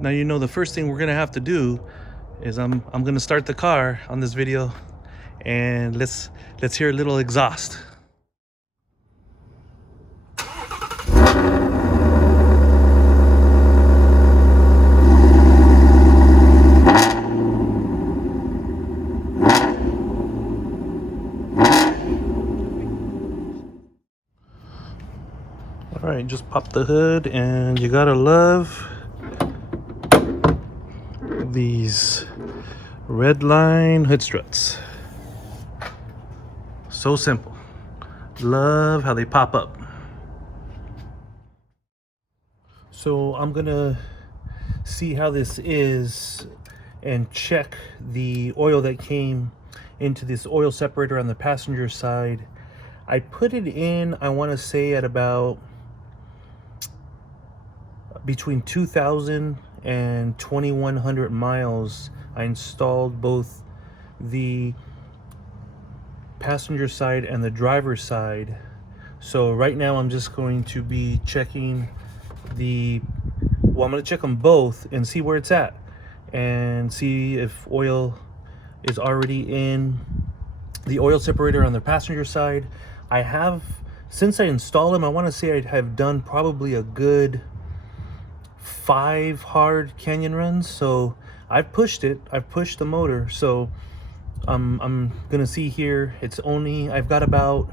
Now, you know, the first thing we're gonna have to do is I'm gonna start the car on this video, and let's hear a little exhaust. All right, just pop the hood, and you gotta love these red line hood struts. So simple. Love how they pop up. So I'm gonna see how this is and check the oil that came into this oil separator on the passenger side. I put it in, I want to say, at about between 2,000 and 2,100 miles. I installed both the passenger side and the driver's side. So right now I'm just going to be checking I'm going to check them both and see where it's at, and see if oil is already in the oil separator on the passenger side. I have, since I installed them, I want to say I have done probably a good 5 hard canyon runs. So I've pushed the motor. So I'm gonna see here, it's only, I've got about,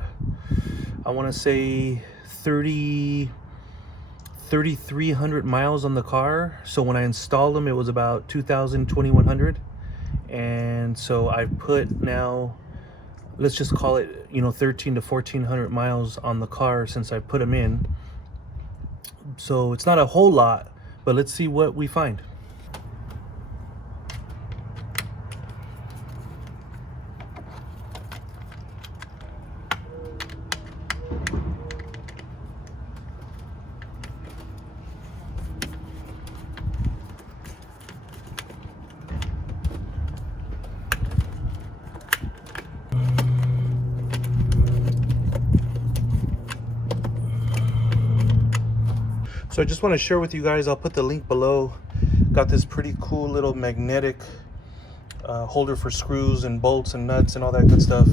I want to say 3,300 miles on the car. So when I installed them, it was about 2,000, 2,100. And so I've put, now let's just call it, you know, 13 to 1,400 miles on the car since I put them in. So it's not a whole lot, but let's see what we find. So I just want to share with you guys, I'll put the link below. Got this pretty cool little magnetic holder for screws and bolts and nuts and all that good stuff.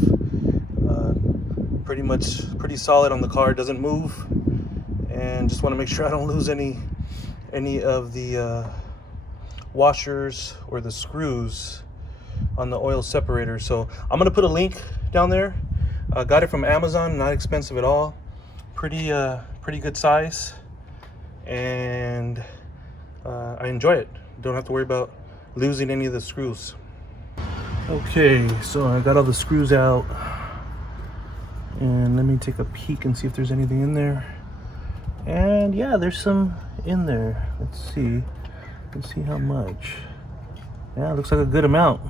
Pretty solid on the car, doesn't move. And just want to make sure I don't lose any of the washers or the screws on the oil separator. So I'm going to put a link down there. Got it from Amazon, not expensive at all. Pretty good size. And I enjoy it. Don't have to worry about losing any of the screws. Okay, so I got all the screws out, and let me take a peek and see if there's anything in there. And yeah, there's some in there. Let's see how much. Yeah, it looks like a good amount.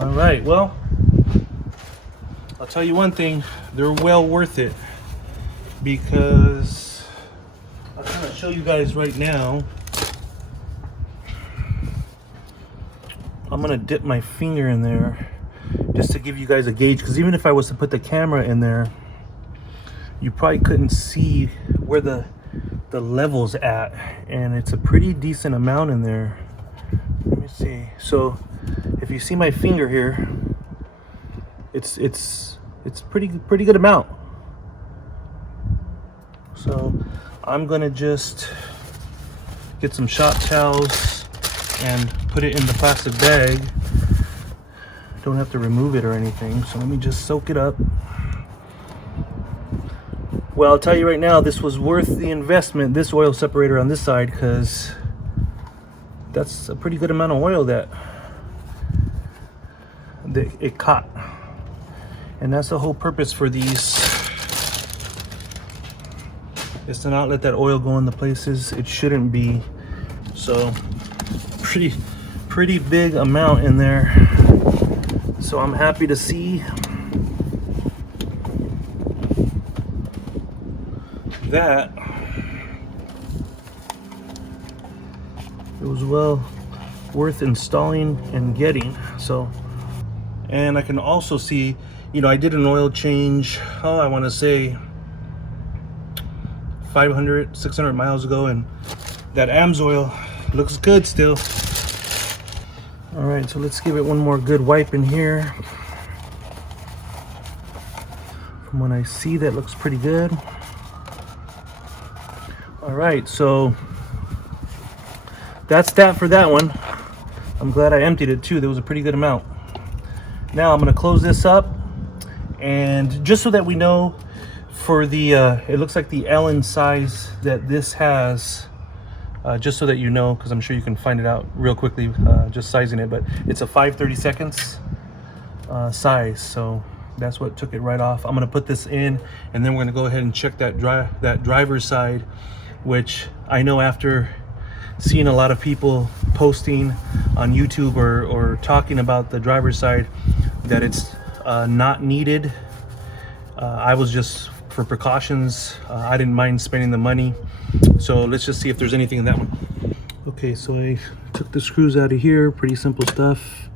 All right, well, I'll tell you one thing, they're well worth it, because I'm going to show you guys right now. I'm going to dip my finger in there just to give you guys a gauge, because even if I was to put the camera in there, you probably couldn't see where the level's at, and it's a pretty decent amount in there. Let me see. So if you see my finger here, it's pretty good amount. So I'm gonna just get some shop towels and put it in the plastic bag. Don't have to remove it or anything, so let me just soak it up. Well, I'll tell you right now, this was worth the investment, this oil separator on this side, because that's a pretty good amount of oil that it caught. And that's the whole purpose for these, is to not let that oil go in the places it shouldn't be. So pretty big amount in there. So I'm happy to see that it was well worth installing and getting. So, and I can also see, you know, I did an oil change, I want to say 500, 600 miles ago, and that AV'Z oil looks good still. All right, so let's give it one more good wipe in here. From what I see, that looks pretty good. All right, so that's that for that one. I'm glad I emptied it too. There was a pretty good amount. Now I'm gonna close this up, and just so that we know, for the it looks like the Allen size that this has, just so that you know, because I'm sure you can find it out real quickly just sizing it, but it's a 5/32 size, so that's what took it right off. I'm gonna put this in, and then we're gonna go ahead and check that driver's side, which I know after seeing a lot of people posting on YouTube or talking about the driver's side that it's not needed. I was just, for precautions, I didn't mind spending the money. So let's just see if there's anything in that one. Okay, so I took the screws out of here. Pretty simple stuff.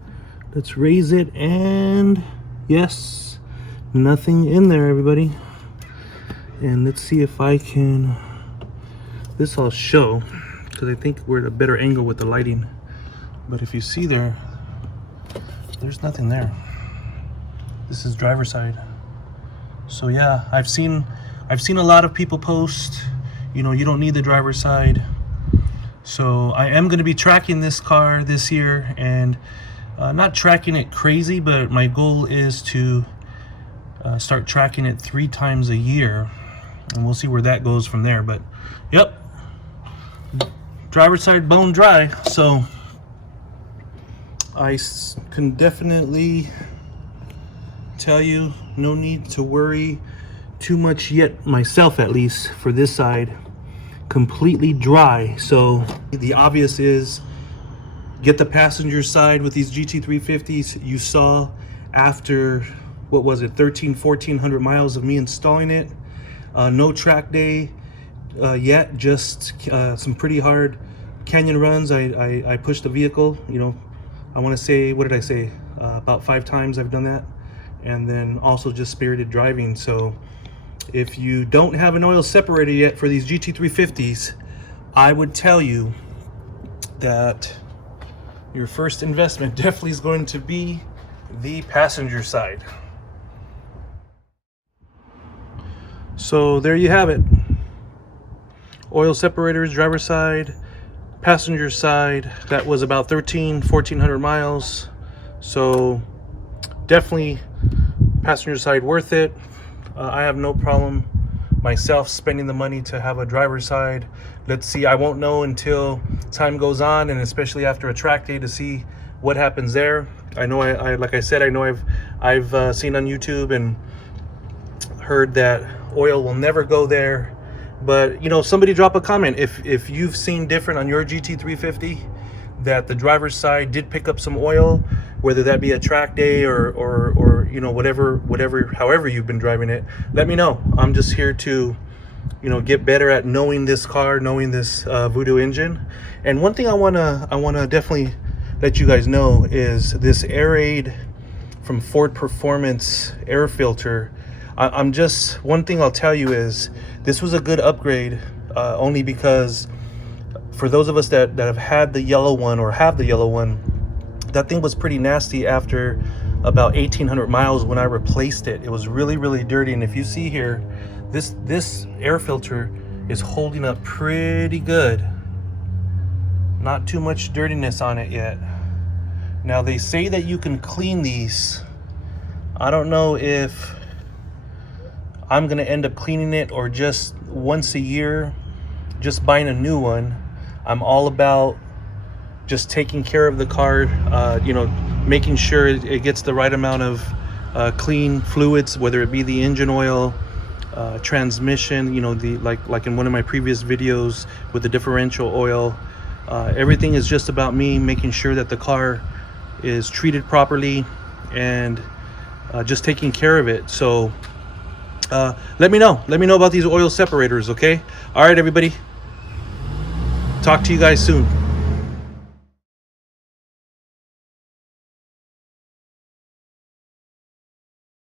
Let's raise it, and yes, nothing in there, everybody. And let's see if I can, this I'll show, because I think we're at a better angle with the lighting. But if you see there, there's nothing there. This is driver's side. So yeah, I've seen a lot of people post, you know, you don't need the driver's side. So I am going to be tracking this car this year, and not tracking it crazy, but my goal is to start tracking it 3 times a year, and we'll see where that goes from there. But yep, driver's side bone dry, so I can definitely tell you no need to worry too much yet, myself at least, for this side. Completely dry. So the obvious is get the passenger side with these GT350s. You saw after, what was it, 1,400 miles of me installing it, no track day yet, just some pretty hard canyon runs. I pushed the vehicle, you know, I want to say, what did I say, about 5 times I've done that. And then also just spirited driving. So if you don't have an oil separator yet for these GT350s, I would tell you that your first investment definitely is going to be the passenger side. So there you have it. Oil separators, driver's side, passenger side. That was about 1,400 miles. So definitely passenger side worth it. I have no problem myself spending the money to have a driver's side. Let's see, I won't know until time goes on, and especially after a track day, to see what happens there. I know I like I said, I know I've seen on YouTube and heard that oil will never go there. But you know, somebody drop a comment if you've seen different on your GT350, that the driver's side did pick up some oil, whether that be a track day or you know, whatever, however you've been driving it. Let me know. I'm just here to, you know, get better at knowing this car, knowing this Voodoo engine. And one thing I wanna definitely let you guys know is this Air-Aid from Ford Performance air filter. I'm just, one thing I'll tell you is this was a good upgrade, only because for those of us that have had the yellow one or have the yellow one, that thing was pretty nasty after about 1,800 miles when I replaced it. It was really, really dirty. And if you see here, this air filter is holding up pretty good. Not too much dirtiness on it yet. Now they say that you can clean these. I don't know if I'm gonna end up cleaning it or just once a year, just buying a new one. I'm all about just taking care of the car, you know, making sure it gets the right amount of clean fluids, whether it be the engine oil, transmission, you know, the like in one of my previous videos with the differential oil. Everything is just about me making sure that the car is treated properly and just taking care of it. So let me know about these oil separators, okay? All right, everybody, talk to you guys soon.